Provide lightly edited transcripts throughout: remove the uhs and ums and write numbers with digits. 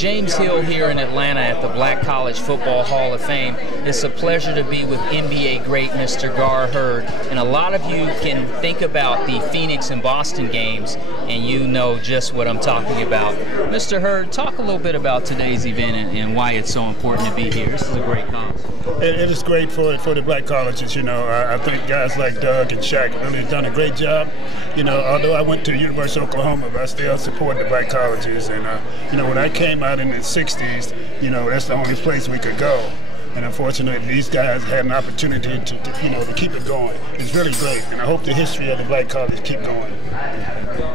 James Hill here in Atlanta at the Black College Football Hall of Fame. It's a pleasure to be with NBA great Mr. Gar Heard. And a lot of you can think about the Phoenix and Boston games, and you know just what I'm talking about. Mr. Heard, talk a little bit about today's event and why it's so important to be here. This is a great cause. It is great for the black colleges. You know, I think guys like Doug and Shaq really done a great job. You know, although I went to University of Oklahoma, but I still support the black colleges. And, you know, when I came out in the 60s, you know, that's the only place we could go. And unfortunately, these guys had an opportunity to keep it going. It's really great, and I hope the history of the black college keep going.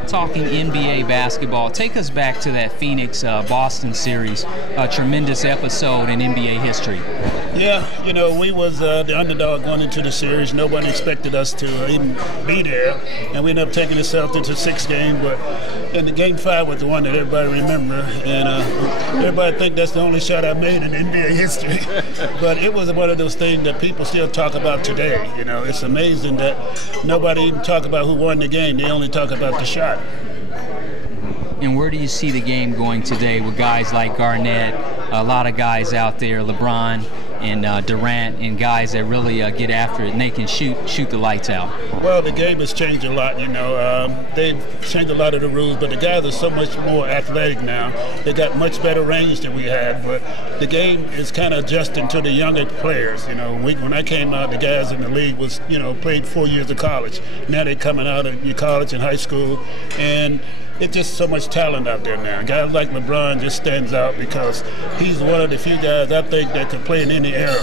Talking NBA basketball, take us back to that Phoenix-Boston series, a tremendous episode in NBA history. Yeah, you know, we was the underdog going into the series. Nobody expected us to even be there, and we ended up taking ourselves into 6 games. But in the game 5 was the one that everybody remember, and everybody think that's the only shot I made in NBA history. But it was one of those things that people still talk about today. You know, it's amazing that nobody even talk about who won the game. They only talk about the shot. And where do you see the game going today with guys like Garnett, a lot of guys out there, LeBron and Durant, and guys that really get after it and they can shoot the lights out? Well, the game has changed a lot, you know. They've changed a lot of the rules, but the guys are so much more athletic now. They got much better range than we had, but the game is kind of adjusting to the younger players. You know, when I came out, the guys in the league was, you know, played 4 years of college. Now they're coming out of college and high school, and it's just so much talent out there now. Guys like LeBron just stands out because he's one of the few guys I think that could play in any era.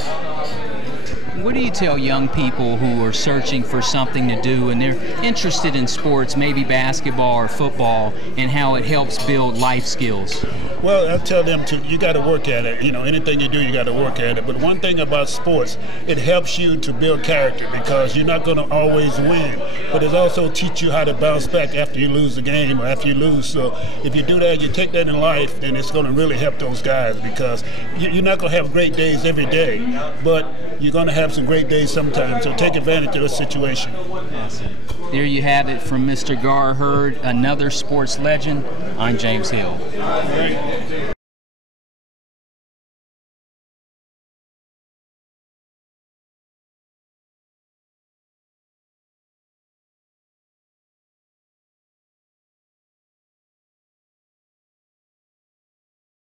What do you tell young people who are searching for something to do and they're interested in sports, maybe basketball or football, and how it helps build life skills? Well, I tell them you got to work at it. You know, anything you do, you got to work at it. But one thing about sports, it helps you to build character because you're not going to always win. But it also teaches you how to bounce back after you lose the game or after you lose. So if you do that, you take that in life, then it's going to really help those guys because you're not going to have great days every day, but you're going to have some great days sometimes. So take advantage of the situation. There you have it from Mr. Gar Heard, another sports legend. I'm James Hill.